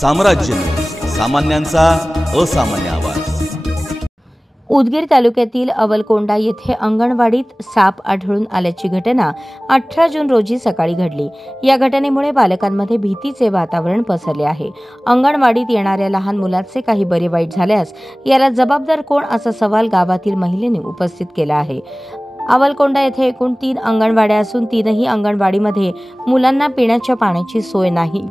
साम्राज्य, सामान्यांचा असामान्य आवाज। उदगीर तालुक्यातील अवलकोंडा येथे अंगणवाडीत साप आढळून आल्याची घटना 18 जून रोजी सकाळी घडली। या घटनेमुळे बालकांमध्ये भीतीचे वातावरण पसरले आहे। अंगणवाडीत येणाऱ्या लहान मुलांचे काही बरे वाईट झाल्यास याला जबाबदार कोण असा सवाल गावातील महिलेने उपस्थित केला आहे। अवलकोंडा येथे एकूण 3 अंगणवाड्या असून 3ही अंगणवाडीमध्ये मुलांना पिण्याच्या पाण्याची सोय नाही।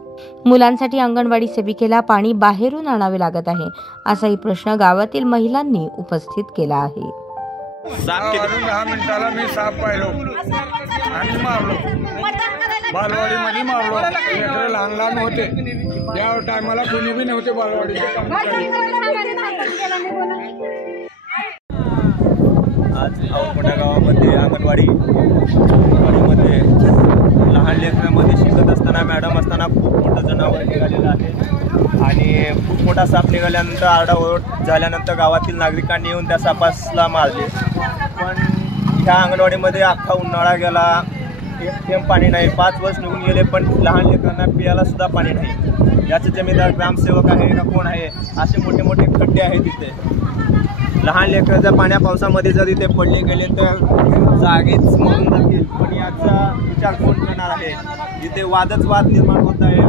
मुलांसाठी अंगणवाडी सेविकेला पाणी बाहेरून आणावे लागत आहे, असाही प्रश्न गावातील महिलांनी उपस्थित केला आहे। 10 मिनिटाला मी साप पाहिलो आणि मारलो, बालवाडीमध्ये मारलो। लेकरं लहान लहान होते, त्या टायमाला कोणी बी नव्हते बालवाडीचे। आज अवलकोंडा गावामध्ये अंगणवाडीमध्ये लहान लेकरांमध्ये शिकत असताना मॅडम असताना खूप मोठं जनावर निघालेलं आहे आणि खूप मोठा साप निघाल्यानंतर आरडाओरड झाल्यानंतर गावातील नागरिकांनी येऊन त्या सापासला मारले। पण ह्या अंगणवाडीमध्ये अख्खा उन्हाळा गेला, एक थेंब पाणी नाही। 5 वर्ष निघून गेले पण लहान लेकरांना पियाला सुद्धा पाणी नाही। याचे जमीनदार ग्रामसेवक आहे का कोण आहे? असे मोठे मोठे खड्डे आहेत तिथे। लहान लेकरं जर पावसामध्ये जर इथे पडले गेले तर जागेच मरून जातील, पण याचा विचार कोण करणार आहे? इथे वादच वाद निर्माण होत आहे।